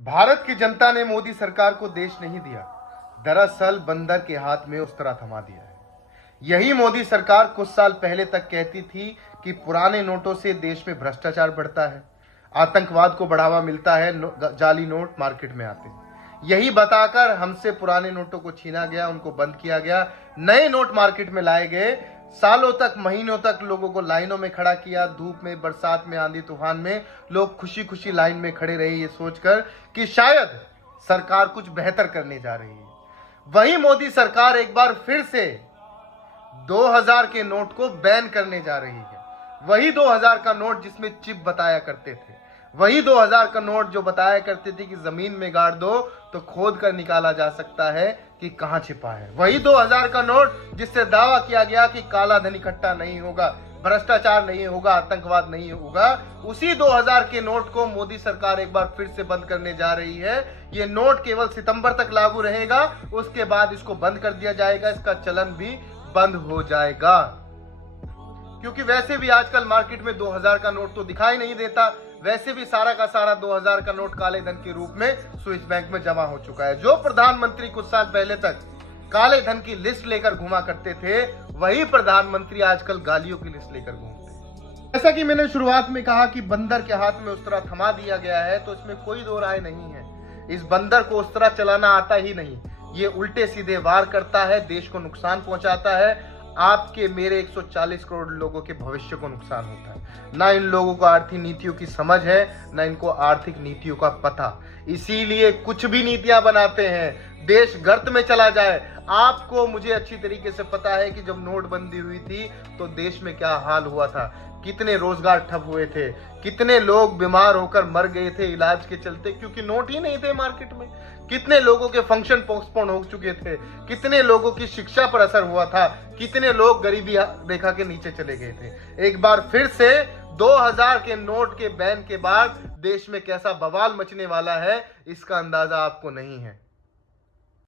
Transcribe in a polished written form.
भारत की जनता ने मोदी सरकार को देश नहीं दिया, दरअसल बंदर के हाथ में उस्तरा थमा दिया है। यही मोदी सरकार कुछ साल पहले तक कहती थी कि पुराने नोटों से देश में भ्रष्टाचार बढ़ता है, आतंकवाद को बढ़ावा मिलता है, जाली नोट मार्केट में आते हैं। यही बताकर हमसे पुराने नोटों को छीना गया, उनको बंद किया गया, नए नोट मार्केट में लाए गए। सालों तक, महीनों तक लोगों को लाइनों में खड़ा किया, धूप में, बरसात में, आंधी तूफान में लोग खुशी खुशी लाइन में खड़े रहे ये सोचकर कि शायद सरकार कुछ बेहतर करने जा रही है। वही मोदी सरकार एक बार फिर से 2000 के नोट को बैन करने जा रही है। वही 2000 का नोट जिसमें चिप बताया करते थे, वही 2000 का नोट जो बताया करते थे कि जमीन में गाड़ दो तो खोद कर निकाला जा सकता है कि कहां छिपा है। वही 2000 का नोट जिससे दावा किया गया कि काला धन इकट्ठा नहीं होगा, भ्रष्टाचार नहीं होगा, आतंकवाद नहीं होगा, उसी 2000 के नोट को मोदी सरकार एक बार फिर से बंद करने जा रही है। ये नोट केवल सितंबर तक लागू रहेगा, उसके बाद इसको बंद कर दिया जाएगा, इसका चलन भी बंद हो जाएगा। क्योंकि वैसे भी आजकल मार्केट में 2000 का नोट तो दिखाई नहीं देता, वैसे भी सारा का सारा 2000 का नोट काले धन के रूप में स्विस बैंक में जमा हो चुका है। जो प्रधानमंत्री कुछ साल पहले तक काले धन की लिस्ट लेकर घुमा करते थे, वही प्रधानमंत्री आजकल गालियों की लिस्ट लेकर घूमते हैं। जैसा कि मैंने शुरुआत में कहा कि बंदर के हाथ में उस्तरा थमा दिया गया है, तो इसमें कोई दो राय नहीं है। इस बंदर को उस्तरा चलाना आता ही नहीं, ये उल्टे सीधे वार करता है, देश को नुकसान पहुंचाता है, आपके मेरे 140 करोड़ लोगों के भविष्य को नुकसान होता है। ना इन लोगों को आर्थिक नीतियों की समझ है, ना इनको आर्थिक नीतियों का पता, इसीलिए कुछ भी नीतियां बनाते हैं, देश गर्त में चला जाए। आपको, मुझे अच्छी तरीके से पता है कि जब नोटबंदी हुई थी तो देश में क्या हाल हुआ था, कितने रोजगार ठप हुए थे, कितने लोग बीमार होकर मर गए थे इलाज के चलते क्योंकि नोट ही नहीं थे मार्केट में, कितने लोगों के फंक्शन पोस्टपोन हो चुके थे, कितने लोगों की शिक्षा पर असर हुआ था, कितने लोग गरीबी रेखा के नीचे चले गए थे। एक बार फिर से 2000 के नोट के बैन के बाद देश में कैसा बवाल मचने वाला है, इसका अंदाजा आपको नहीं है।